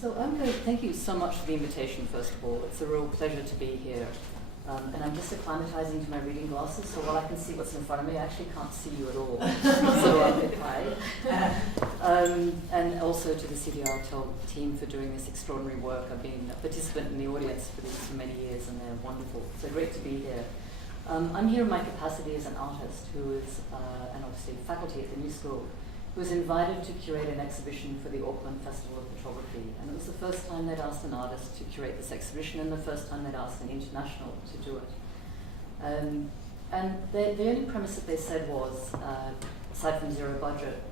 Thank you so much for the invitation, first of all. It's a real pleasure to be here. And I'm just acclimatizing to my reading glasses, so while I can see what's in front of me, I actually can't see you at all. So hi. And also to the CDRL team for doing this extraordinary work. I've been a participant in the audience for these for many years, and they're wonderful. So great to be here. I'm here in my capacity as an artist who is, and obviously faculty at the New School, who was invited to curate an exhibition for the Auckland Festival of Photography. And it was the first time they'd asked an artist to curate this exhibition and the first time they'd asked an international to do it. And the only premise that they said was, aside from zero budget,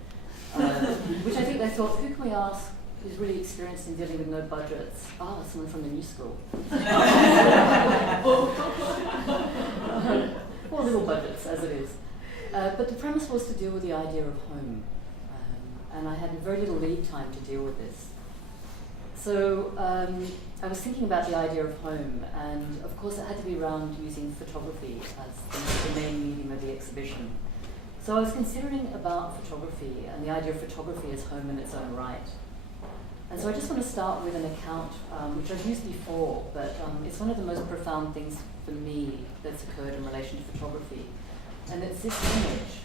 which I think they thought, who can we ask who's really experienced in dealing with no budgets? Someone from the New School. Or little budgets, as it is. But the premise was to deal with the idea of home. And I had very little lead time to deal with this. So I was thinking about the idea of home, and of course it had to be around using photography as the main medium of the exhibition. So I was considering about photography and the idea of photography as home in its own right. And so I just want to start with an account, which I've used before, but it's one of the most profound things for me that's occurred in relation to photography. And it's this image.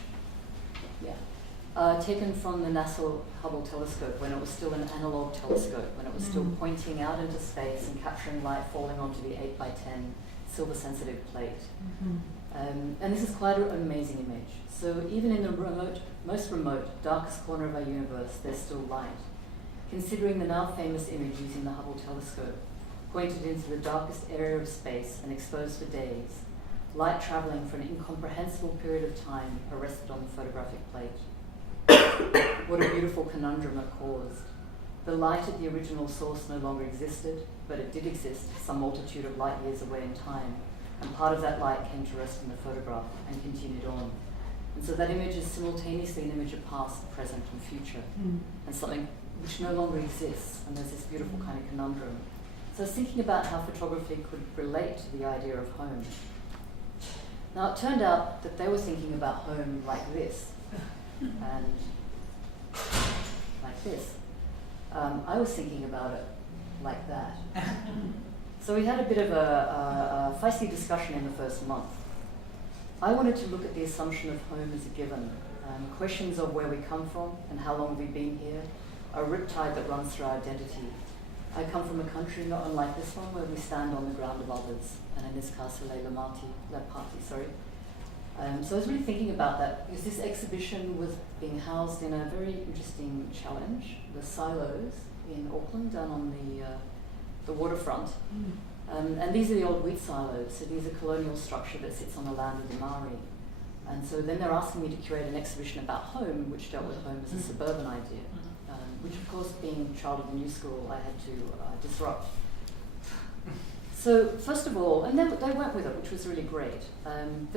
Taken from the NASA Hubble telescope when it was still an analog telescope, when it was still pointing out into space and capturing light falling onto the 8x10 silver sensitive plate. And this is quite an amazing image. So even in the most remote, darkest corner of our universe, there's still light. Considering the now famous image using the Hubble telescope, pointed into the darkest area of space and exposed for days, light traveling for an incomprehensible period of time arrested on the photographic plate. What a beautiful conundrum it caused. The light at the original source no longer existed, but it did exist some multitude of light years away in time, and part of that light came to rest in the photograph and continued on. And so that image is simultaneously an image of past, present, and future, and something which no longer exists, and there's this beautiful kind of conundrum. So I was thinking about how photography could relate to the idea of home. Now it turned out that they were thinking about home like this, and like this. I was thinking about it like that. So we had a bit of a feisty discussion in the first month. I wanted to look at the assumption of home as a given, questions of where we come from and how long we've been here, a riptide that runs through our identity. I come from a country not unlike this one, where we stand on the ground of others, and in this case, la party, sorry. So I was really thinking about that, because this exhibition was being housed in a very interesting challenge, the silos in Auckland, down on the waterfront. And these are the old wheat silos, so these are a colonial structure that sits on the land of the Maori. And so then they're asking me to curate an exhibition about home, which dealt with home as a suburban idea, which of course, being a child of the New School, I had to disrupt. So first of all, and then they went with it, which was really great.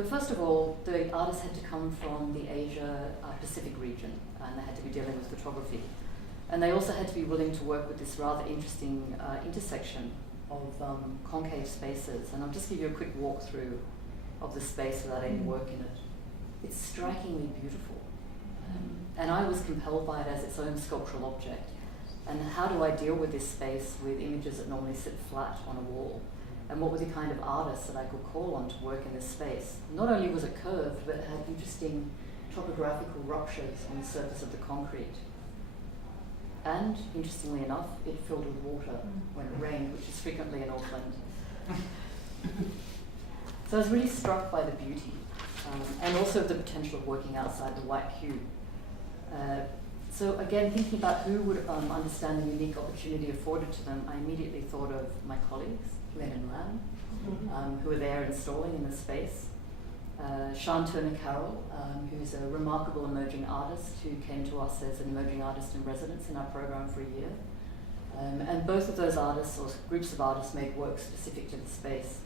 First of all, the artists had to come from the Asia Pacific region, and they had to be dealing with photography. And they also had to be willing to work with this rather interesting intersection of concave spaces. And I'll just give you a quick walkthrough of the space without any work in it. It's strikingly beautiful. And I was compelled by it as its own sculptural object. And how do I deal with this space with images that normally sit flat on a wall? And what were the kind of artists that I could call on to work in this space? Not only was it curved, but it had interesting topographical ruptures on the surface of the concrete. And, interestingly enough, it filled with water when it rained, which is frequently in Auckland. So I was really struck by the beauty, and also the potential of working outside the white cube. So again, thinking about who would understand the unique opportunity afforded to them, I immediately thought of my colleagues, Glenn and Lam, who were there installing in the space. Sian Turner-Carroll, who's a remarkable emerging artist who came to us as an emerging artist in residence in our program for a year. And both of those artists, or groups of artists, made work specific to the space.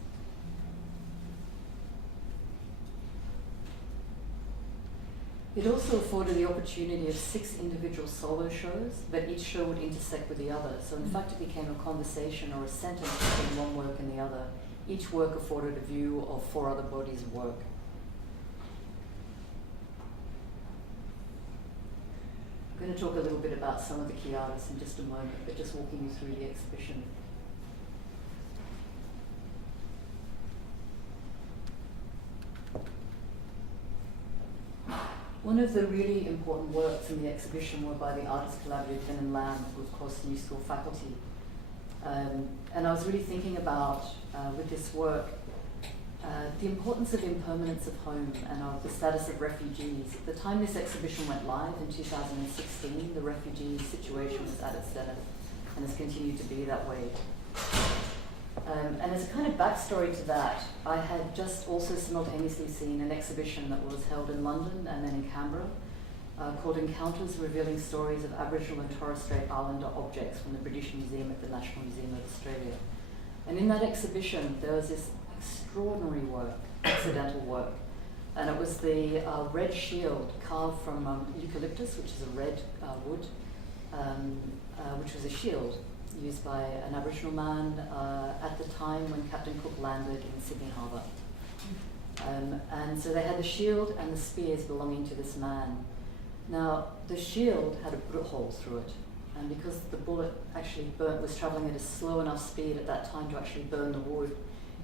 It also afforded the opportunity of 6 individual solo shows, but each show would intersect with the other. So in fact, it became a conversation or a sentence between one work and the other. Each work afforded a view of 4 other bodies' work. I'm going to talk a little bit about some of the key artists in just a moment, but just walking you through the exhibition. One of the really important works in the exhibition were by the artist collaborative Linen Lamb, who of course New School faculty. And I was really thinking about, with this work, the importance of impermanence of home and of the status of refugees. At the time this exhibition went live in 2016, the refugee situation was at its zenith and has continued to be that way. And as a kind of backstory to that, I had just also simultaneously seen an exhibition that was held in London and then in Canberra called Encounters, revealing stories of Aboriginal and Torres Strait Islander objects from the British Museum at the National Museum of Australia. And in that exhibition, there was this extraordinary work, accidental work, and it was the red shield carved from eucalyptus, which is a red wood, which was a shield used by an Aboriginal man at the time when Captain Cook landed in Sydney Harbour. And so they had the shield and the spears belonging to this man. Now, the shield had a bullet hole through it, and because the bullet actually was travelling at a slow enough speed at that time to actually burn the wood,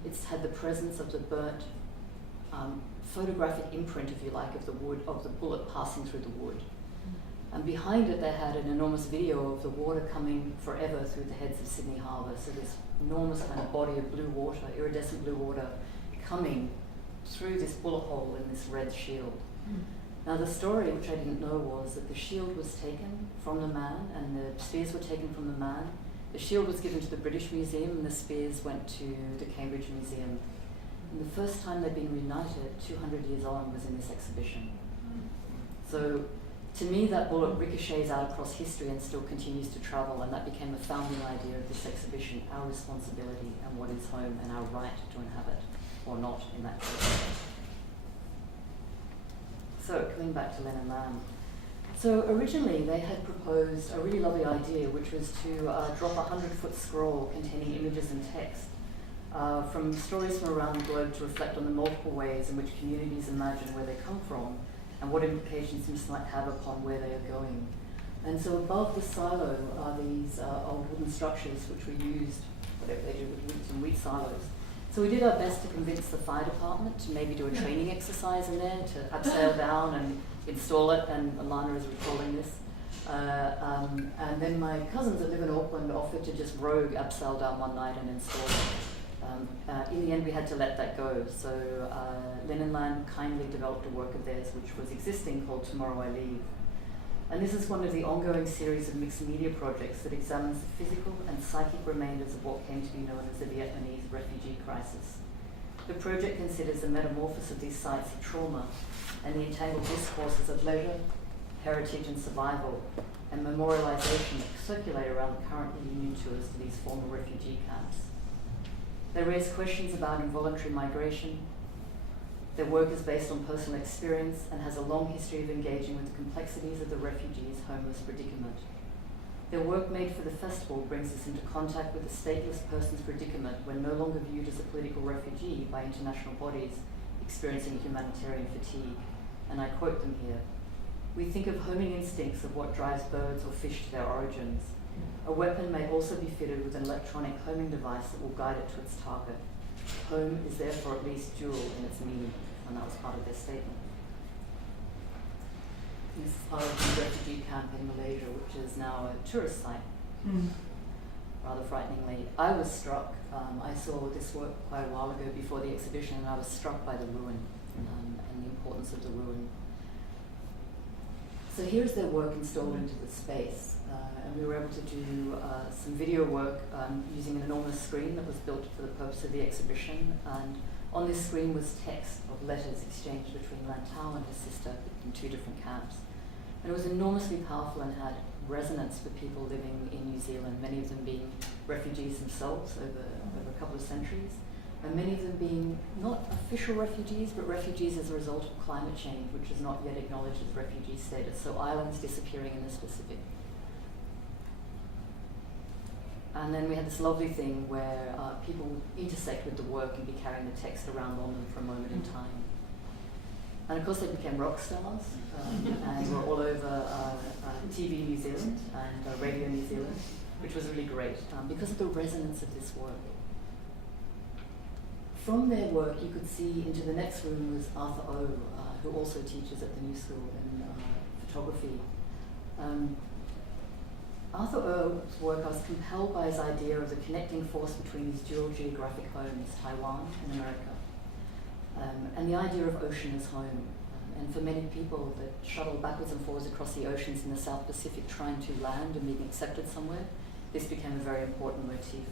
it's had the presence of the burnt photographic imprint, if you like, of the wood, of the bullet passing through the wood. And behind it, they had an enormous video of the water coming forever through the heads of Sydney Harbour. So this enormous kind of body of blue water, iridescent blue water, coming through this bullet hole in this red shield. Now the story, which I didn't know, was that the shield was taken from the man and the spears were taken from the man. The shield was given to the British Museum and the spears went to the Cambridge Museum. And the first time they'd been reunited, 200 years on, was in this exhibition. So to me, that bullet ricochets out across history and still continues to travel, and that became a founding idea of this exhibition, our responsibility and what is home and our right to inhabit, or not in that case. So, coming back to Linen Lamb. So originally they had proposed a really lovely idea, which was to drop a 100-foot scroll containing images and text from stories from around the globe to reflect on the multiple ways in which communities imagine where they come from and what implications this might have upon where they are going. And so above the silo are these old wooden structures which were used, whatever they did with some wheat silos. So we did our best to convince the fire department to maybe do a training exercise in there, to upsail down and install it, and Alana is recalling this. And then my cousins that live in Auckland offered to just rogue upsail down one night and install it. In the end, we had to let that go. So Linen Lamb kindly developed a work of theirs which was existing called Tomorrow I Leave. And this is one of the ongoing series of mixed media projects that examines the physical and psychic remainders of what came to be known as the Vietnamese refugee crisis. The project considers the metamorphosis of these sites of trauma and the entangled discourses of leisure, heritage and survival, and memorialization that circulate around the currently union tours to these former refugee camps. They raise questions about involuntary migration. Their work is based on personal experience and has a long history of engaging with the complexities of the refugees' homeless predicament. Their work made for the festival brings us into contact with the stateless person's predicament when no longer viewed as a political refugee by international bodies experiencing humanitarian fatigue. And I quote them here: "We think of homing instincts of what drives birds or fish to their origins. A weapon may also be fitted with an electronic homing device that will guide it to its target. Home is therefore at least dual in its meaning," and that was part of their statement. And this is part of the refugee camp in Malaysia, which is now a tourist site, rather frighteningly. I was struck, I saw this work quite a while ago before the exhibition, and I was struck by the ruin and the importance of the ruin. So here's their work installed into the space. And we were able to do some video work using an enormous screen that was built for the purpose of the exhibition. And on this screen was text of letters exchanged between Lantau and her sister in 2 different camps. And it was enormously powerful and had resonance for people living in New Zealand, many of them being refugees themselves over a couple of centuries, and many of them being not official refugees, but refugees as a result of climate change, which is not yet acknowledged as refugee status, so islands disappearing in the Pacific. And then we had this lovely thing where people intersect with the work and be carrying the text around on them for a moment in time. And of course they became rock stars and were all over TV New Zealand and Radio New Zealand, which was really great because of the resonance of this work. From their work, you could see into the next room was Arthur O, who also teaches at the New School in photography. Arthur O's work, I was compelled by his idea of the connecting force between these dual geographic homes, Taiwan and America, and the idea of ocean as home. And for many people that shuttle backwards and forwards across the oceans in the South Pacific trying to land and being accepted somewhere, this became a very important motif.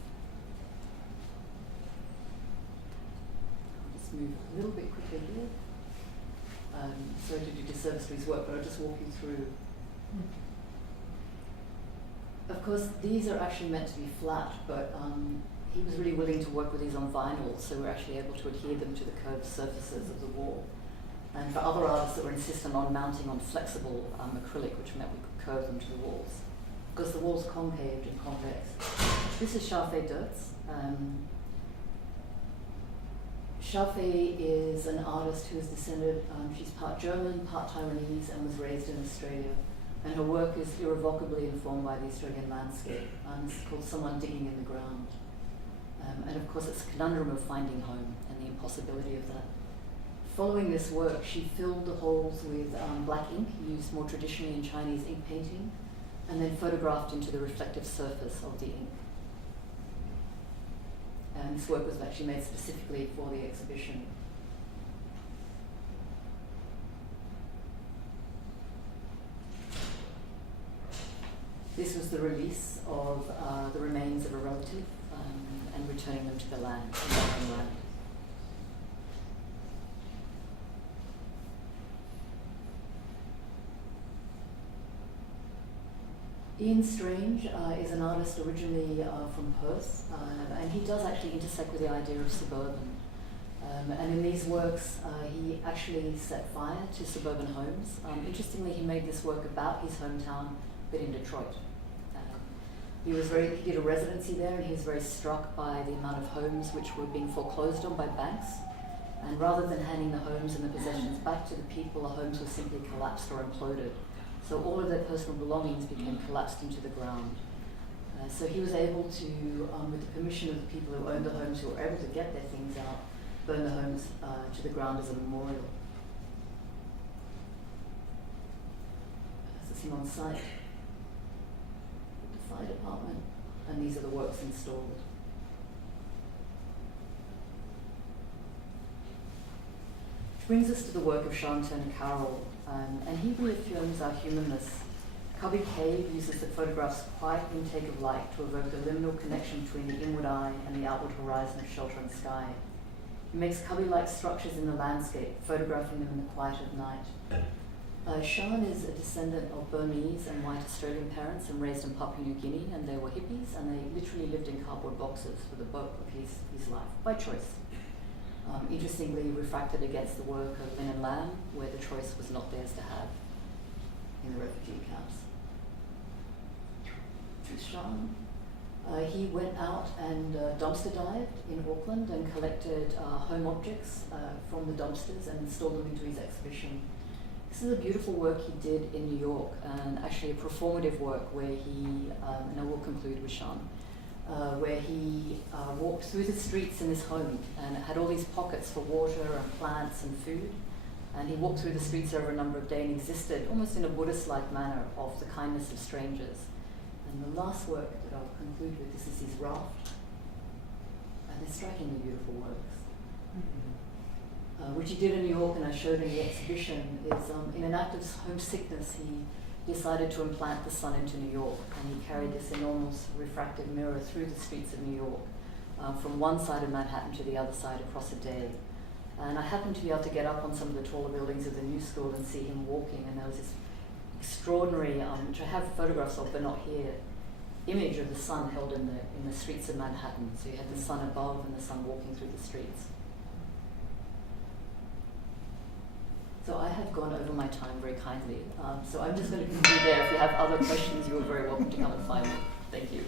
I'll just move a little bit quickly here. Sorry to do disservice to his work, but I'll just walk you through. Of course, these are actually meant to be flat, but he was really willing to work with these on vinyl, so we're actually able to adhere them to the curved surfaces of the wall. And for other artists that were insistent on mounting on flexible acrylic, which meant we could curve them to the walls, because the wall's concave and convex. This is Xiaofei Dirtz. Xiaofei is an artist who is descended, she's part German, part Taiwanese, and was raised in Australia. And her work is irrevocably informed by the Australian landscape. It's called Someone Digging in the Ground. And of course, it's a conundrum of finding home and the impossibility of that. Following this work, she filled the holes with black ink, used more traditionally in Chinese ink painting, and then photographed into the reflective surface of the ink. And this work was actually made specifically for the exhibition. This was the release of the remains of a relative and returning them to the land, to their own land. Ian Strange is an artist originally from Perth, and he does actually intersect with the idea of suburban. And in these works, he actually set fire to suburban homes. Interestingly, he made this work about his hometown, but in Detroit. He did a residency there, and he was very struck by the amount of homes which were being foreclosed on by banks. And rather than handing the homes and the possessions back to the people, the homes were simply collapsed or imploded. So all of their personal belongings became collapsed into the ground. So he was able to, with the permission of the people who owned the homes, who were able to get their things out, burn the homes to the ground as a memorial. This is him on site. The fire department, and these are the works installed. Which brings us to the work of Sean Turner Carroll, and he reaffirms our humanness. Cubby Cave uses the photograph's quiet intake of light to evoke a liminal connection between the inward eye and the outward horizon of shelter and sky. He makes cubby-like structures in the landscape, photographing them in the quiet of night. Sean is a descendant of Burmese and white Australian parents and raised in Papua New Guinea, and they were hippies, and they literally lived in cardboard boxes for the bulk of his life, by choice. Interestingly refracted against the work of Lin and Lam, where the choice was not theirs to have in the refugee camps. Sean, he went out and dumpster dived in Auckland and collected home objects from the dumpsters and installed them into his exhibition. This is a beautiful work he did in New York, and actually a performative work where he, and I will conclude with Sean, where he walked through the streets in his home, and it had all these pockets for water and plants and food. And he walked through the streets over a number of days and existed almost in a Buddhist-like manner of the kindness of strangers. And the last work that I'll conclude with, this is his raft. And they're strikingly beautiful works. Which he did in New York and I showed in the exhibition, is in an act of homesickness, he decided to implant the sun into New York, and he carried this enormous refractive mirror through the streets of New York, from one side of Manhattan to the other side across a day. And I happened to be able to get up on some of the taller buildings of the New School and see him walking, and there was this extraordinary, which I have photographs of but not here, image of the sun held in the streets of Manhattan. So you had the sun above and the sun walking through the streets. So I have gone over my time very kindly. So I'm just going to conclude there. If you have other questions, you're very welcome to come and find me. Thank you.